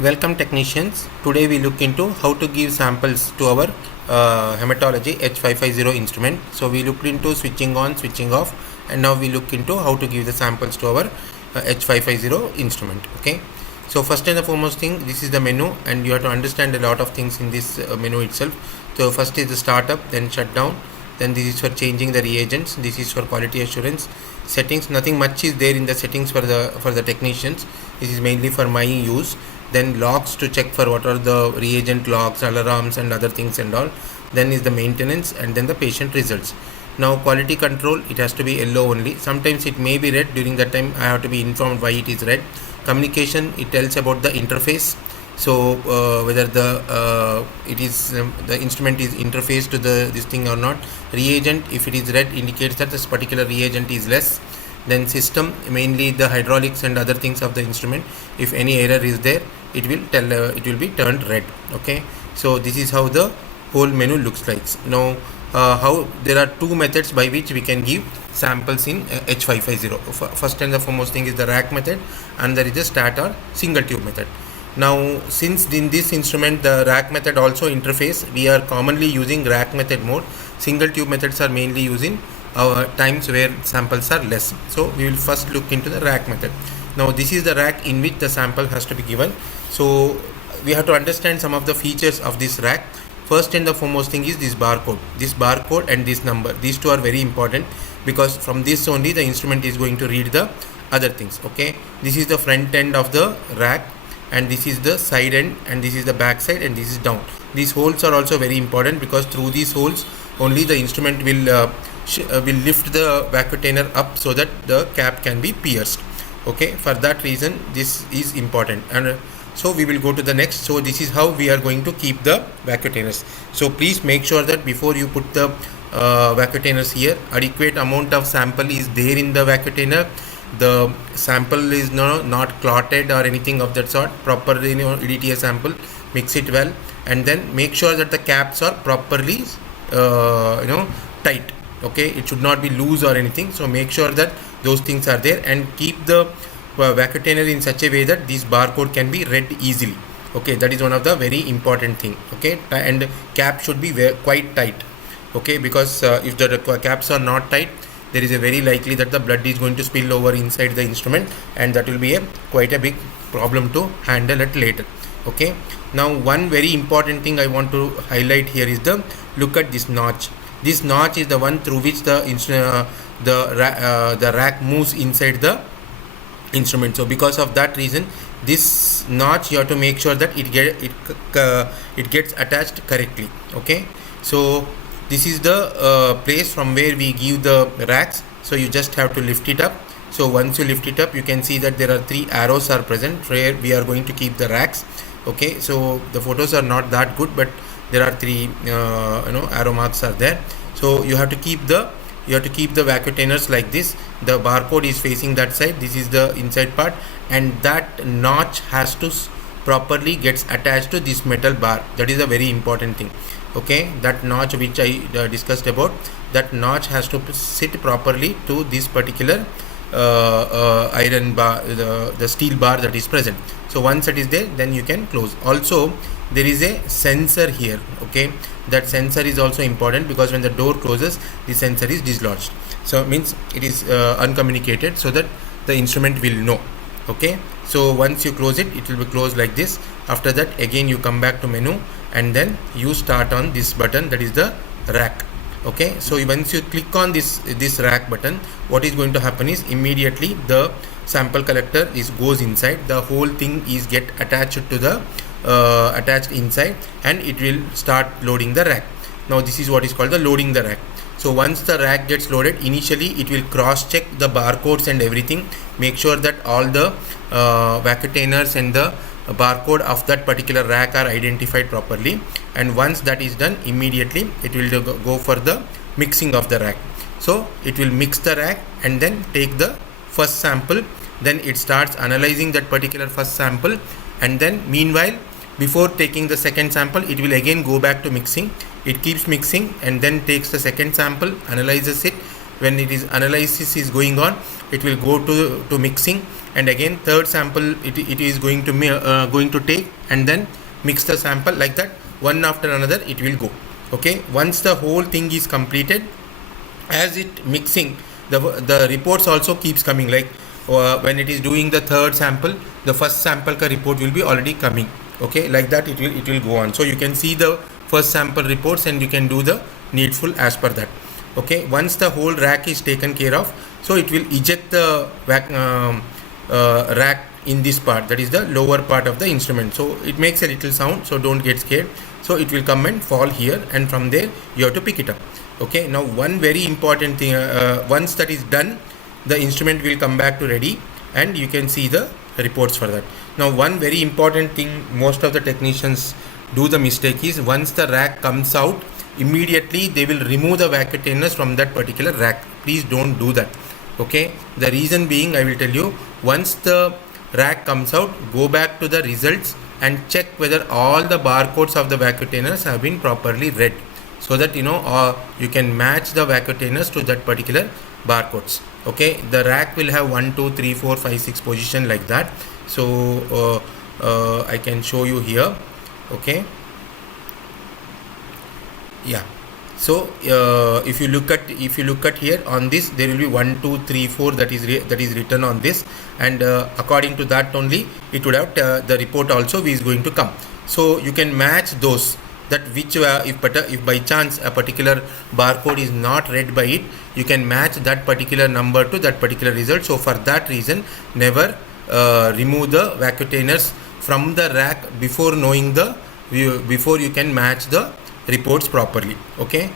Welcome technicians. Today we look into how to give samples to our hematology H550 instrument. So we looked into switching on, switching off, and now we look into how to give the samples to our H550 instrument. Okay. So first and the foremost thing, this is the menu, and you have to understand a lot of things in this menu itself. So first is the startup, then shutdown, then this is for changing the reagents, this is for quality assurance. Settings, nothing much is there in the settings for the technicians. This is mainly for my use. Then logs to check for what are the reagent logs, alarms and other things and all. Then is the maintenance, and then the patient results. Now quality control, it has to be yellow only. Sometimes it may be red. During that time I have to be informed why it is red. Communication, it tells about the interface. So whether the instrument is interfaced to this thing or not. Reagent, if it is red, indicates that this particular reagent is less. Then system, mainly the hydraulics and other things of the instrument. If any error is there, it will be turned red. Okay, so this is how the whole menu looks like. Now how there are two methods by which we can give samples in H550. First and the foremost thing is the rack method, and there is the stat or single tube method. Now since in this instrument the rack method also interface, we are commonly using rack method mode. Single tube methods are mainly using times where samples are less. So we will first look into the rack method. Now this is the rack in which the sample has to be given. So we have to understand some of the features of this rack. First and the foremost thing is this barcode and this number. These two are very important because from this only the instrument is going to read the other things. Okay, this is the front end of the rack, and this is the side end, and this is the back side, and this is down. These holes are also very important because through these holes only the instrument will lift the vacuum up so that the cap can be pierced. Okay, for that reason this is important. And so we will go to the next. So this is how we are going to keep the vacuum. So please make sure that before you put the vacuum here, adequate amount of sample is there in the vacuum. The sample is not clotted or anything of that sort. Properly EDTA sample, mix it well, and then make sure that the caps are properly tight. Okay, it should not be loose or anything. So make sure that those things are there, and keep the vacuum in such a way that this barcode can be read easily. Okay, that is one of the very important thing. Okay, and cap should be quite tight. Okay, because if the caps are not tight, there is a very likely that the blood is going to spill over inside the instrument, and that will be quite a big problem to handle it later. Okay, now one very important thing I want to highlight here is look at this notch. This notch is the one through which the rack moves inside the instrument. So because of that reason, this notch you have to make sure that it gets attached correctly. Okay, so this is the place from where we give the racks. So you just have to lift it up. So once you lift it up, you can see that there are 3 arrows are present where we are going to keep the racks. Okay, so the photos are not that good, but there are 3 arrow marks are there. So you have to keep the vacuum like this. The barcode is facing that side. This is the inside part, and that notch has to properly gets attached to this metal bar. That is a very important thing. Okay, that notch which I discussed about, that notch has to sit properly to this particular iron bar, the steel bar that is present. So once it is there, then you can close. Also there is a sensor here. Okay, that sensor is also important because when the door closes, the sensor is dislodged. So it means it is uncommunicated, so that the instrument will know. Okay, so once you close it, it will be closed like this. After that, again you come back to menu, and then you start on this button, that is the rack. Okay, so once you click on this rack button, what is going to happen is immediately the sample collector goes inside. The whole thing is get attached to the attached inside, and it will start loading the rack. Now this is what is called the loading the rack. So once the rack gets loaded, initially it will cross check the barcodes and everything, make sure that all the vacuum and the barcode of that particular rack are identified properly. And once that is done, immediately it will go for the mixing of the rack. So it will mix the rack and then take the first sample. Then it starts analyzing that particular first sample, and then meanwhile, before taking the second sample, it will again go back to mixing. It keeps mixing and then takes the second sample, analyzes it, when it is analysis is going on, it will go to mixing, and again third sample it is going to take and then mix the sample, like that one after another it will go. Okay, once the whole thing is completed, as it mixing, the reports also keeps coming, like when it is doing the third sample, the first sample ka report will be already coming. Okay, like that it will go on. So you can see the first sample reports and you can do the needful as per that. Okay, once the whole rack is taken care of, so it will eject the rack in this part, that is the lower part of the instrument. So it makes a little sound, so don't get scared. So it will come and fall here, and from there you have to pick it up. Okay, now one very important thing, once that is done, the instrument will come back to ready and you can see the reports for that. Now one very important thing most of the technicians do the mistake is, once the rack comes out, immediately they will remove the vacuum from that particular rack. Please don't do that. Okay, the reason being, I will tell you, once the rack comes out, go back to the results and check whether all the barcodes of the vacuum have been properly read, so that you can match the vacuum to that particular barcodes. Okay, the rack will have 1 2 3 4 5 6 position like that. So I can show you here. Okay, yeah. So if you look at here on this, there will be 1 2 3 4 that is written on this, and according to that only it would have the report also is going to come. So you can match those, that which if by chance a particular barcode is not read by it, you can match that particular number to that particular result. So for that reason, never remove the vacuum from the rack before you can match the reports properly. Okay,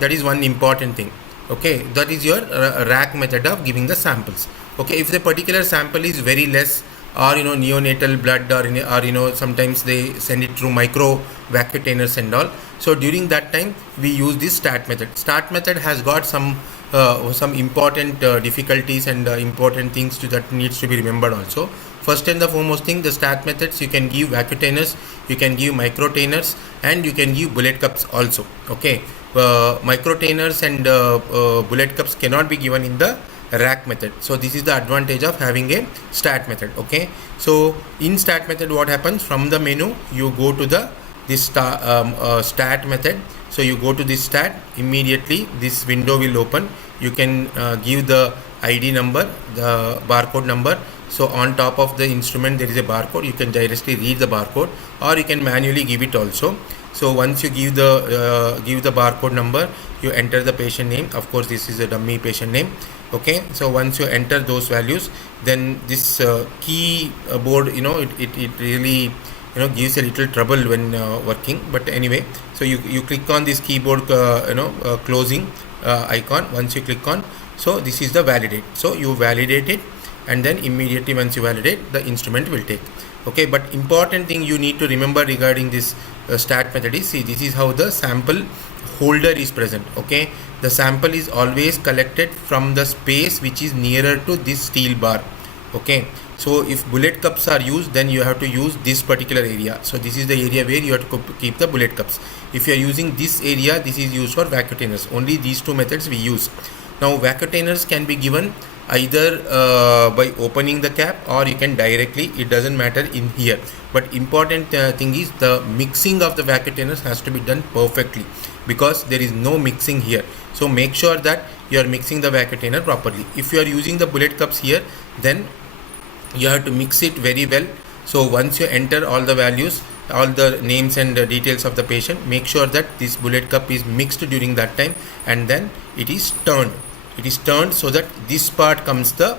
that is one important thing. Okay, that is your rack method of giving the samples. Okay, if the particular sample is very less, or neonatal blood, or sometimes they send it through micro vacuum and all, so during that time we use this STAT method. STAT method has got some important difficulties and important things that needs to be remembered also. First and the foremost thing, the STAT methods, you can give vacuum, you can give microtainers, and you can give bullet cups also. Okay, microtainers and bullet cups cannot be given in the rack method. So this is the advantage of having a STAT method. Okay, so in STAT method, what happens, from the menu you go to this STAT method. So you go to this STAT, immediately this window will open. You can give the ID number, the barcode number. So on top of the instrument there is a barcode, you can directly read the barcode, or you can manually give it also. So once you give the barcode number, you enter the patient name. Of course this is a dummy patient name. Okay, so once you enter those values, then this keyboard, it really gives a little trouble when working, but anyway, so you click on this keyboard closing icon. Once you click on, so this is the validate. So you validate it, and then immediately once you validate, the instrument will take. Okay, but important thing you need to remember regarding this STAT method is, see, this is how the sample holder is present. Okay, the sample is always collected from the space which is nearer to this steel bar. Okay, so if bullet cups are used, then you have to use this particular area. So this is the area where you have to keep the bullet cups. If you are using this area, this is used for vacuum. Only these two methods we use. Now vacuum can be given either by opening the cap, or you can directly, it doesn't matter in here. But important thing is, the mixing of the vacuum has to be done perfectly, because there is no mixing here. So make sure that you are mixing the vacuum properly. If you are using the bullet cups here, then you have to mix it very well. So once you enter all the values, all the names and details of the patient, make sure that this bullet cup is mixed during that time, and then it is turned. It is turned so that this part comes the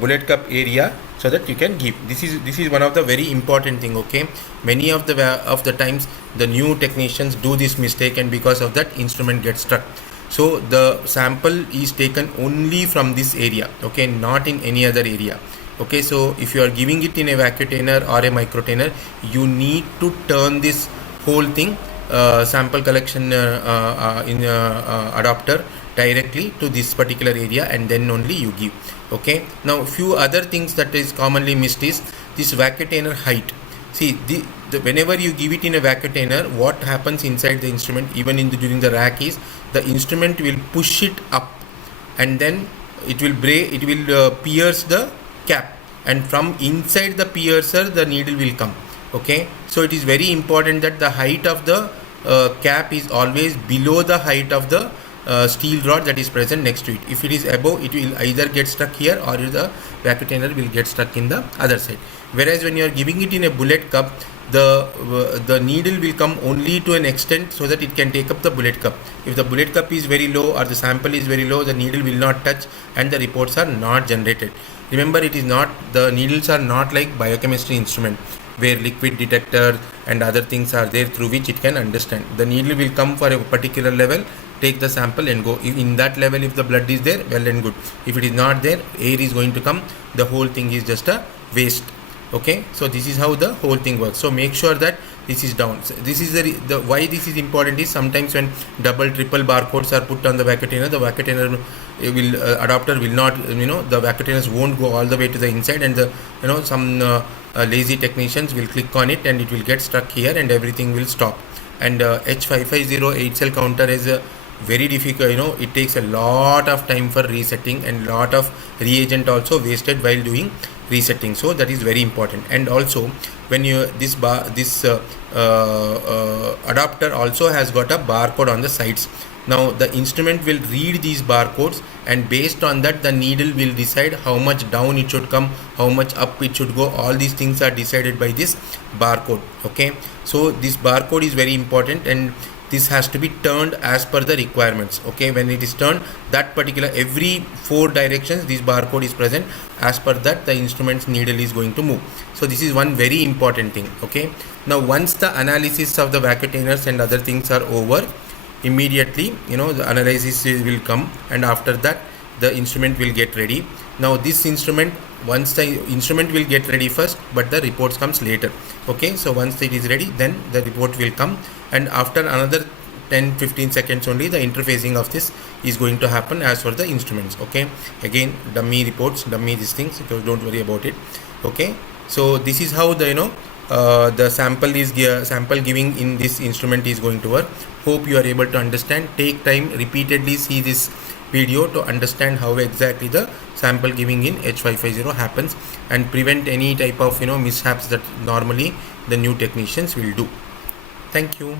bullet cup area, so that you can give. This is one of the very important thing. Okay, many of the times the new technicians do this mistake, and because of that instrument gets stuck. So the sample is taken only from this area. Okay, not in any other area. Okay, so if you are giving it in a vacuum or a microtainer, you need to turn this whole thing, sample collection in adapter, directly to this particular area, and then only you give. Okay, now few other things that is commonly missed is this vacuum height. See, whenever you give it in a vacuum, what happens inside the instrument, even during the rack, is the instrument will push it up, and then it will pierce the cap, and from inside the piercer the needle will come. Okay, so it is very important that the height of the cap is always below the height of the steel rod that is present next to it. If it is above, it will either get stuck here, or the vacuum will get stuck in the other side. Whereas when you are giving it in a bullet cup, the needle will come only to an extent so that it can take up the bullet cup. If the bullet cup is very low or the sample is very low, the needle will not touch and the reports are not generated. Remember, the needles are not like biochemistry instrument where liquid detector and other things are there through which it can understand. The needle will come for a particular level, take the sample and go. In that level, if the blood is there, well and good. If it is not there, air is going to come. The whole thing is just a waste. Okay, so this is how the whole thing works. So make sure that this is down. So this is the why this is important is sometimes when double, triple barcodes are put on the vacuum, the vacuum will adapter will not, the vacuum won't go all the way to the inside, and some lazy technicians will click on it and it will get stuck here and everything will stop. And H550 8 cell counter is very difficult. It takes a lot of time for resetting and lot of reagent also wasted while doing resetting. So that is very important. And also when this adapter also has got a barcode on the sides. Now the instrument will read these barcodes, and based on that the needle will decide how much down it should come, how much up it should go. All these things are decided by this barcode. Okay, so this barcode is very important, and this has to be turned as per the requirements. Okay, when it is turned, that particular every 4 directions this barcode is present. As per that, the instrument's needle is going to move. So this is one very important thing. Okay, now once the analysis of the vacuum and other things are over, immediately the analysis will come, and after that the instrument will get ready. Now this instrument, once the instrument will get ready first, but the reports comes later. Okay, so once it is ready, then the report will come, and after another 10-15 seconds only the interfacing of this is going to happen as for the instruments. Okay, again dummy reports, dummy these things, so don't worry about it. Okay, so this is how the sample giving in this instrument is going to work. Hope you are able to understand. Take time, repeatedly see this video to understand how exactly the sample giving in H550 happens, and prevent any type of mishaps that normally the new technicians will do. Thank you.